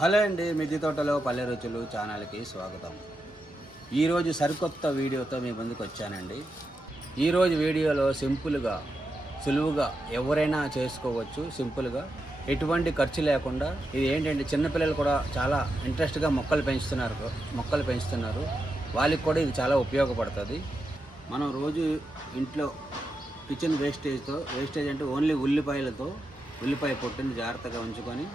Hello అండి, మిద్దె తోటలో పల్లె రుచులు ఛానల్కి స్వాగతం. ఈరోజు సరికొత్త వీడియోతో మీ ముందుకు వచ్చానండి. ఈరోజు వీడియోలో సింపుల్గా సులువుగా ఎవరైనా చేసుకోవచ్చు. సింపుల్గా ఎటువంటి ఖర్చు లేకుండా. ఇది ఏంటంటే చిన్నపిల్లలు కూడా చాలా ఇంట్రెస్ట్గా మొక్కలు పెంచుతున్నారు. వాళ్ళకి కూడా ఇది చాలా ఉపయోగపడుతుంది. మనం రోజు ఇంట్లో కిచెన్ వేస్టేజ్ అంటే ఓన్లీ ఉల్లిపాయ పొట్టుని జాగ్రత్తగా ఉంచుకొని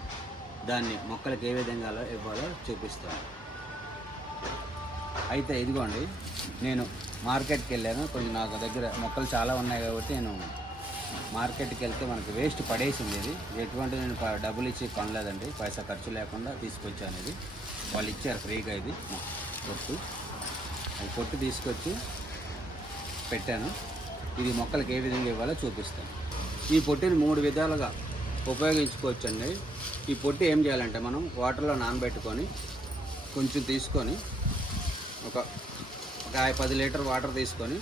దాన్ని మొక్కలకు ఏ విధంగా ఇవ్వాలో చూపిస్తాను. అయితే ఇదిగోండి, నేను మార్కెట్కి వెళ్ళాను. కొంచెం నాకు దగ్గర మొక్కలు చాలా ఉన్నాయి కాబట్టి నేను మార్కెట్కి వెళ్తే మనకి వేస్ట్ పడేసింది. ఇది ఎటువంటి నేను డబ్బులు ఇచ్చి కొనలేదండి, పైసా ఖర్చు లేకుండా తీసుకొచ్చాను. ఇది వాళ్ళు ఇచ్చారు ఫ్రీగా. ఇది పొట్టు తీసుకొచ్చి పెట్టాను. ఇది మొక్కలకు ఏ విధంగా ఇవ్వాలో చూపిస్తాను. ఈ పొట్టుని 3 విధాలుగా ఉపయోగించుకోవచ్చండి. ఈ పొట్టు ఏం చేయాలంటే మనం వాటర్లో నానబెట్టుకొని కొంచెం తీసుకొని ఒక 10 లీటర్ వాటర్ తీసుకొని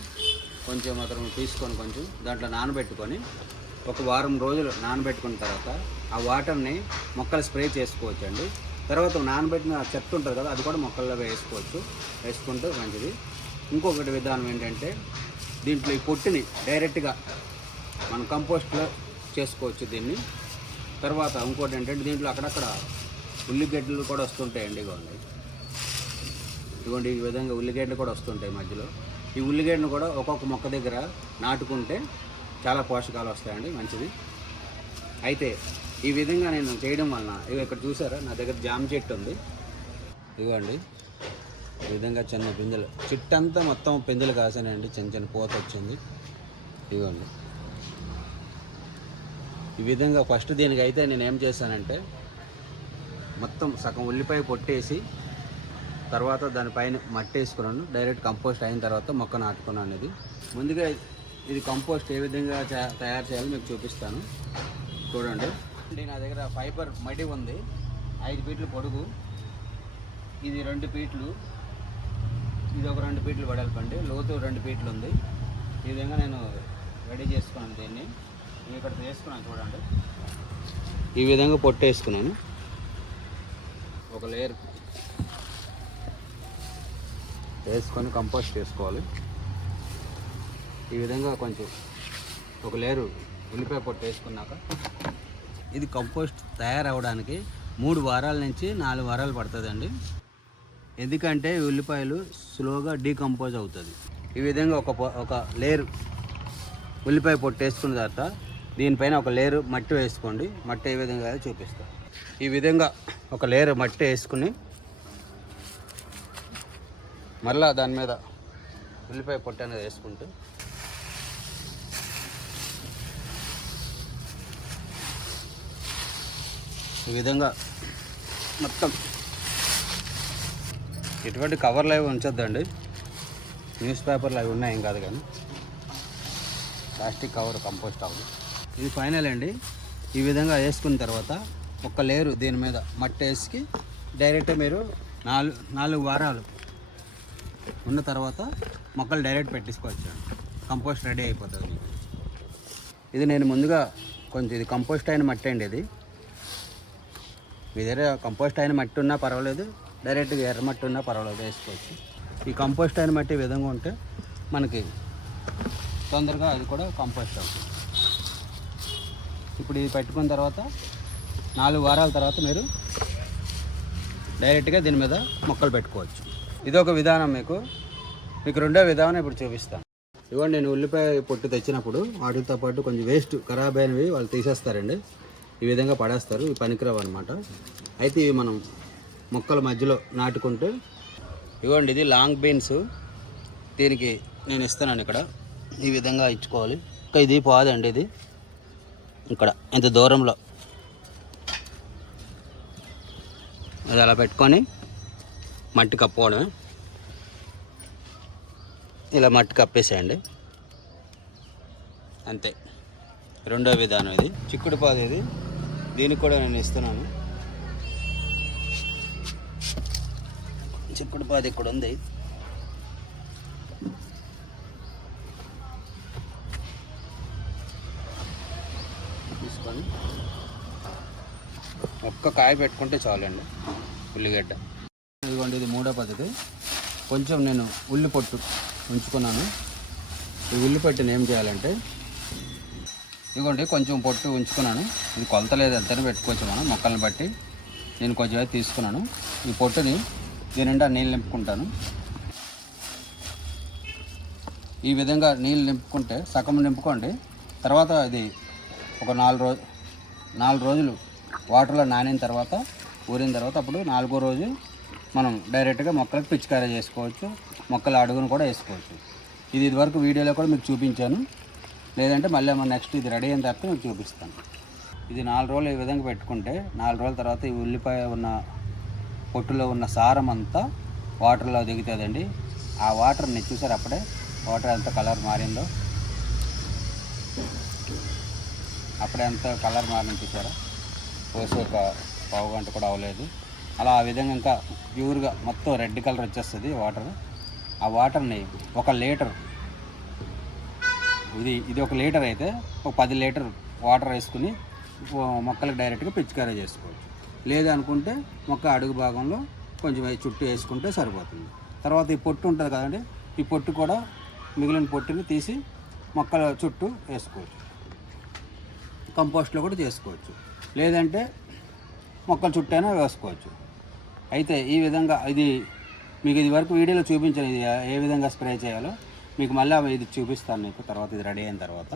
కొంచెం దాంట్లో నానబెట్టుకొని ఒక వారం రోజులు నానబెట్టుకున్న తర్వాత ఆ వాటర్ని మొక్కలు స్ప్రే చేసుకోవచ్చండి. తర్వాత నానబెట్టిన చెత్త ఉంటుంది కదా, అది కూడా మొక్కల్లో వేసుకుంటే మంచిది. ఇంకొకటి విధానం ఏంటంటే దీంట్లో ఈ పొట్టుని డైరెక్ట్గా మనం కంపోస్ట్లో చేసుకోవచ్చు దీన్ని. తర్వాత ఇంకోటి ఏంటంటే దీంట్లో అక్కడక్కడ ఉల్లిగడ్డలు కూడా వస్తుంటాయండి. ఇదిగోండి ఈ విధంగా ఉల్లిగడ్డలు కూడా వస్తుంటాయి మధ్యలో. ఈ ఉల్లిగడ్డను కూడా ఒక్కొక్క మొక్క దగ్గర నాటుకుంటే చాలా పోషకాలు వస్తాయండి, మంచిది. అయితే ఈ విధంగా నేను చేయడం వలన ఇక్కడ చూసారా, నా దగ్గర జామ చెట్టు ఉంది. ఇదిగోండి ఈ విధంగా చిన్న పిందెలు, చెట్టంతా మొత్తం పిందెలు కాసానండి. చిన్న పూత వచ్చింది. ఇదిగోండి ఈ విధంగా ఫస్ట్ దీనికైతే నేను ఏం చేశానంటే మొత్తం సగం ఉల్లిపాయ పొట్టేసి తర్వాత దానిపైన మట్టి వేసుకున్నాను. డైరెక్ట్ కంపోస్ట్ అయిన తర్వాత మొక్క నాటుకున్నాను. ఇది ముందుగా ఇది కంపోస్ట్ ఏ విధంగా తయారు చేయాలో మీకు చూపిస్తాను, చూడండి. నా దగ్గర ఫైబర్ మడి ఉంది, 5 ఫీట్లు పొడుగు, ఇది 2 ఫీట్లు, ఇది ఒక 2 ఫీట్లు వెడల్పండి, లోతు 2 ఫీట్లు ఉంది. ఈ విధంగా నేను రెడీ చేసుకున్నాను. దీన్ని ఇక్కడ వేసుకున్నాను, చూడండి. ఈ విధంగా పొట్టు వేసుకున్నాను. ఒక లేయర్ వేసుకొని కంపోస్ట్ చేసుకోవాలి. ఈ విధంగా కొంచెం ఒక లేయరు ఉల్లిపాయ పొట్టు వేసుకున్నాక ఇది కంపోస్ట్ తయారవడానికి 3 వారాల నుంచి 4 వారాలు పడుతుందండి. ఎందుకంటే ఉల్లిపాయలు స్లోగా డీకంపోజ్ అవుతుంది. ఈ విధంగా ఒక లేయర్ ఉల్లిపాయ పొట్టు వేసుకున్న తర్వాత దీనిపైన ఒక లేయర్ మట్టి వేసుకోండి. మట్టి ఏ విధంగా చూపిస్తాను. ఈ విధంగా ఒక లేయర్ మట్టి వేసుకుని మళ్ళా దాని మీద ఉల్లిపాయ పొట్టు అనేది వేసుకుంటూ ఈ విధంగా మొత్తం ఎటువంటి కవర్లు అవి ఉంచొద్దండి. న్యూస్ పేపర్లు అవి ఉన్నాయి, ఏం కాదు, కానీ ప్లాస్టిక్ కవర్ కంపోస్ట్ అవ్వదు. ఇది ఫైనల్ అండి. ఈ విధంగా వేసుకున్న తర్వాత ఒక లేరు దీని మీద మట్టి వేసి డైరెక్ట్ మీరు 4 వారాలు ఉన్న తర్వాత మొక్కలు డైరెక్ట్ పెట్టేసుకోవచ్చు. కంపోస్ట్ రెడీ అయిపోతుంది మీకు. ఇది నేను ముందుగా కొంచెం ఇది కంపోస్ట్ అయిన మట్టి అండి. ఇది మీ దగ్గర కంపోస్ట్ అయిన మట్టి ఉన్నా పర్వాలేదు, డైరెక్ట్గా ఎర్రమట్టి ఉన్నా పర్వాలేదు, వేసుకోవచ్చు. ఈ కంపోస్ట్ అయిన మట్టి ఈ విధంగా ఉంటే మనకి తొందరగా అది కూడా కంపోస్ట్ అవుతుంది. ఇప్పుడు ఇది పెట్టుకున్న తర్వాత 4 వారాల తర్వాత మీరు డైరెక్ట్గా దీని మీద మొక్కలు పెట్టుకోవచ్చు. ఇదొక విధానం. మీకు రెండో విధానం ఇప్పుడు చూపిస్తాను. ఇవ్వండి, నేను ఉల్లిపాయ పొట్టు తెచ్చినప్పుడు వాటితో పాటు కొంచెం వేస్ట్ ఖరాబ్ అయినవి వాళ్ళు తీసేస్తారండి. ఈ విధంగా పడేస్తారు, ఇవి పనికిరావు అనమాట. అయితే ఇవి మనం మొక్కల మధ్యలో నాటుకుంటే, ఇవ్వండి ఇది లాంగ్ బీన్స్, దీనికి నేను ఇస్తున్నాను. ఇక్కడ ఈ విధంగా ఇచ్చుకోవాలి. ఇంకా ఇది పోదండి, ఇది ఇక్కడ ఇంత దూరంలో అది అలా పెట్టుకొని మట్టి కప్పుకోవడమే. ఇలా మట్టి కప్పేసేయండి, అంతే. రెండో విధానం ఇది చిక్కుడు పాదు. ఇది దీనికి కూడా నేను ఇస్తున్నాను. చిక్కుడు పాదు ఇక్కడ ఉంది. తీసుకొని ఒక్క కాయ పెట్టుకుంటే చాలండి ఉల్లిగడ్డ. ఇదిగోండి, ఇది మూడో పద్ధతి. కొంచెం నేను ఉల్లి పొట్టు ఉంచుకున్నాను. ఈ ఉల్లి పొట్టుని ఏం చేయాలంటే, ఇదిగోండి కొంచెం పొట్టు ఉంచుకున్నాను. ఇది కొలత లేదు, ఎంతైనా పెట్టుకోవచ్చు మనం మొక్కల్ని బట్టి. నేను కొంచెం అయితే తీసుకున్నాను. ఈ పొట్టుని దీని నిండా నీళ్ళు నింపుకుంటాను. ఈ విధంగా నీళ్ళు నింపుకుంటే సగం నింపుకోండి. తర్వాత ఇది ఒక 4 రోజులు వాటర్లో నానిన తర్వాత, ఊరిన తర్వాత, అప్పుడు 4వ రోజు మనం డైరెక్ట్గా మొక్కలకు పిచికారీ చేసుకోవచ్చు. మొక్కల అడుగును కూడా వేసుకోవచ్చు. ఇది ఇదివరకు వీడియోలో కూడా మీకు చూపించాను. లేదంటే మళ్ళీ మనం నెక్స్ట్ ఇది రెడీ అయిన తర్వాత మీకు చూపిస్తాను. ఇది 4 రోజులు ఈ విధంగా పెట్టుకుంటే 4 రోజుల తర్వాత ఈ ఉల్లిపాయ ఉన్న పొట్టులో ఉన్న సారం అంతా వాటర్లో దిగుతుందండి. ఆ వాటర్ని చూసారు, అప్పుడే వాటర్ ఎంత కలర్ మారిందో, అప్పుడే ఎంత కలర్ మారింది చూసారా. పోసి ఒక పావు గంట కూడా అవ్వలేదు. అలా ఆ విధంగా ఇంకా ప్యూర్గా మొత్తం రెడ్ కలర్ వచ్చేస్తుంది వాటర్. ఆ వాటర్ని 1 లీటర్, ఇది 1 లీటర్ అయితే ఒక 10 లీటర్ వాటర్ వేసుకుని మొక్కలకు డైరెక్ట్గా పిచికారీ చేసుకోవచ్చు. లేదనుకుంటే మొక్క అడుగు భాగంలో కొంచెం చుట్టూ వేసుకుంటే సరిపోతుంది. తర్వాత ఈ పొట్టు ఉంటుంది కదండి, ఈ పొట్టు కూడా మిగిలిన పొట్టుని తీసి మొక్కల చుట్టూ వేసుకోవచ్చు. కంపోస్ట్లో కూడా చేసుకోవచ్చు, లేదంటే మొక్కల చుట్టూ అయినా వేసుకోవచ్చు. అయితే ఈ విధంగా ఇది మీకు ఇది వరకు వీడియోలో చూపించాను, ఇది ఏ విధంగా స్ప్రే చేయాలో. మీకు మళ్ళీ ఇది చూపిస్తాను మీకు తర్వాత, ఇది రెడీ అయిన తర్వాత.